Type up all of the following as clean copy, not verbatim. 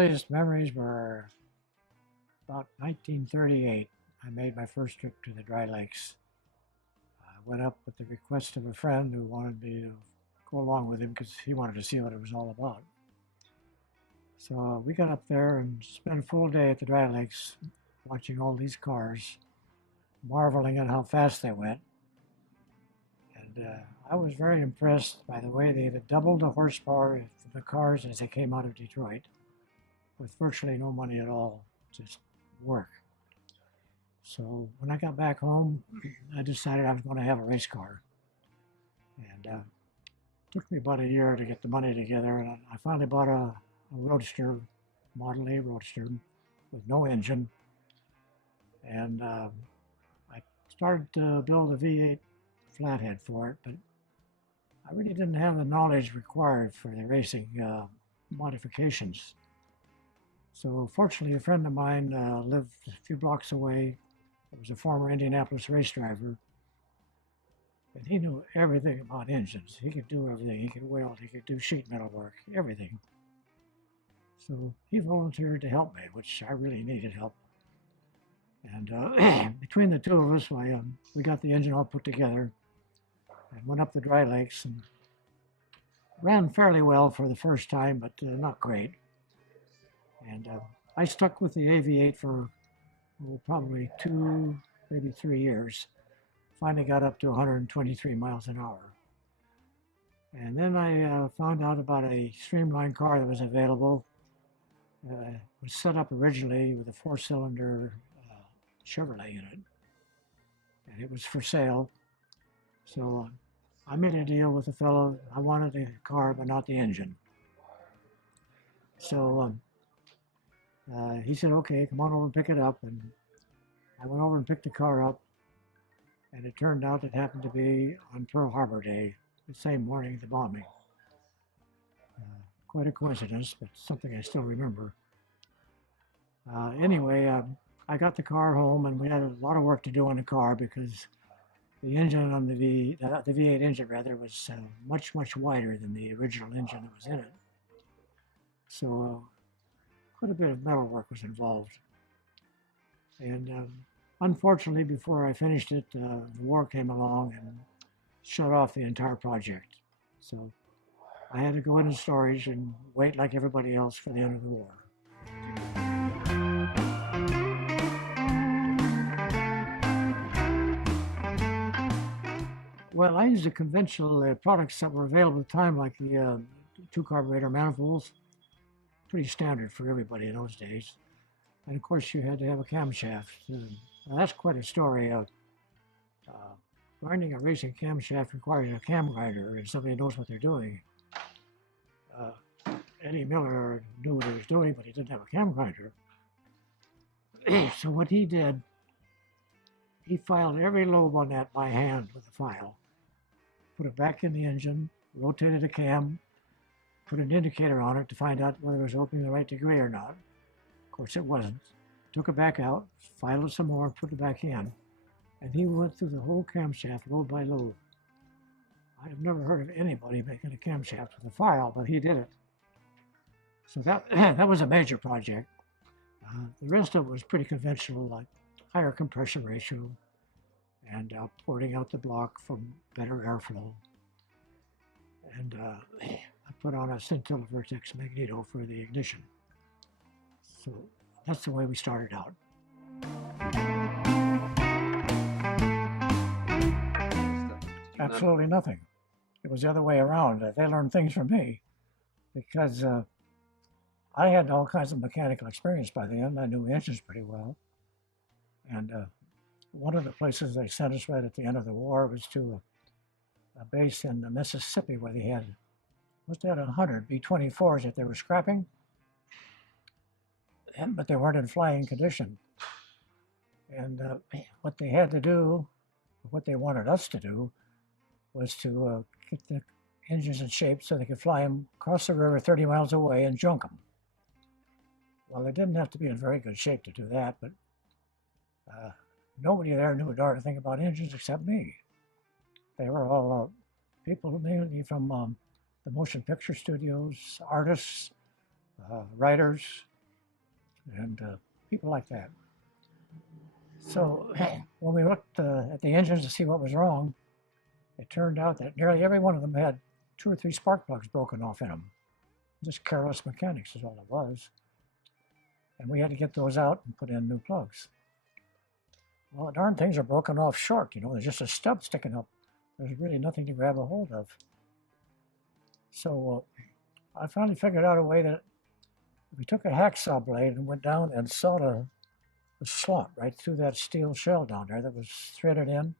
earliest memories were about 1938. I made my first trip to the Dry Lakes. I went up at the request of a friend who wanted me to go along with him because he wanted to see what it was all about. So we got up there and spent a full day at the Dry Lakes watching all these cars, marveling at how fast they went. And I was very impressed by the way they had doubled the horsepower of the cars as they came out of Detroit with virtually no money at all, just work. So when I got back home, I decided I was going to have a race car. And it took me about a year to get the money together, and I finally bought a Roadster, Model A Roadster, with no engine. And I started to build a V8 flathead for it, but I really didn't have the knowledge required for the racing modifications. So fortunately, a friend of mine lived a few blocks away. He was a former Indianapolis race driver, and he knew everything about engines. He could do everything. He could weld, he could do sheet metal work, everything. So he volunteered to help me, which I really needed help. And between the two of us, we got the engine all put together and went up the Dry Lakes and ran fairly well for the first time, but not great. And I stuck with the AV8 for probably 2, maybe 3 years. Finally got up to 123 miles an hour. And then I found out about a streamlined car that was available. It was set up originally with a 4-cylinder Chevrolet in it, and it was for sale. So I made a deal with the fellow. I wanted the car, but not the engine. So he said, okay, come on over and pick it up. And I went over and picked the car up, and it turned out it happened to be on Pearl Harbor Day, the same morning of the bombing. Quite a coincidence, but something I still remember. Anyway, I got the car home, and we had a lot of work to do on the car because the engine on the V8 engine rather was much wider than the original engine that was in it. So quite a bit of metal work was involved. And unfortunately, before I finished it, the war came along and shut off the entire project. So I had to go into storage and wait like everybody else for the end of the war. Well, I used the conventional products that were available at the time, like the 2-carburetor manifolds. Pretty standard for everybody in those days. And of course, you had to have a camshaft. Now that's quite a story. Grinding a racing camshaft requires a cam grinder and somebody knows what they're doing. Eddie Miller knew what he was doing, but he didn't have a cam grinder. So what he did, he filed every lobe on that by hand with a file, put it back in the engine, rotated the cam, put an indicator on it to find out whether it was opening the right degree or not. Of course it wasn't. Took it back out, filed it some more, put it back in, and he went through the whole camshaft lobe by lobe. I've never heard of anybody making a camshaft with a file, but he did it. So that was a major project. The rest of it was pretty conventional, like higher compression ratio and porting out the block for better airflow. And I put on a Scintilla Vertex magneto for the ignition. So that's the way we started out. Absolutely nothing. It was the other way around. They learned things from me because I had all kinds of mechanical experience by then. I knew engines pretty well. And one of the places they sent us right at the end of the war was to a base in Mississippi where they must have had 100 B-24s that they were scrapping, but they weren't in flying condition. And what they had to do, what they wanted us to do, was to get the engines in shape so they could fly them across the river 30 miles away and junk them. Well, they didn't have to be in very good shape to do that, but nobody there knew a darn thing about engines except me. They were all people mainly from the motion picture studios, artists, writers, and people like that. So when we looked at the engines to see what was wrong, it turned out that nearly every one of them had 2 or 3 spark plugs broken off in them. Just careless mechanics is all it was. And we had to get those out and put in new plugs. Well, the darn things are broken off short, you know, there's just a stub sticking up. There's really nothing to grab a hold of. So I finally figured out a way that we took a hacksaw blade and went down and sawed a slot right through that steel shell down there that was threaded in.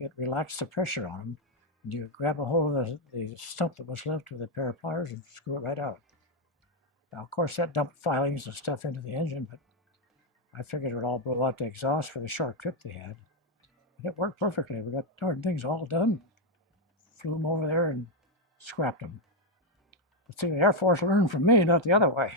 It relaxed the pressure on them, and you could grab a hold of the stump that was left with a pair of pliers and screw it right out. Now, of course, that dumped filings and stuff into the engine, but I figured it would all blow out the exhaust for the short trip they had. And it worked perfectly. We got darn things all done, flew them over there and scrapped them. But see, the Air Force learned from me, not the other way.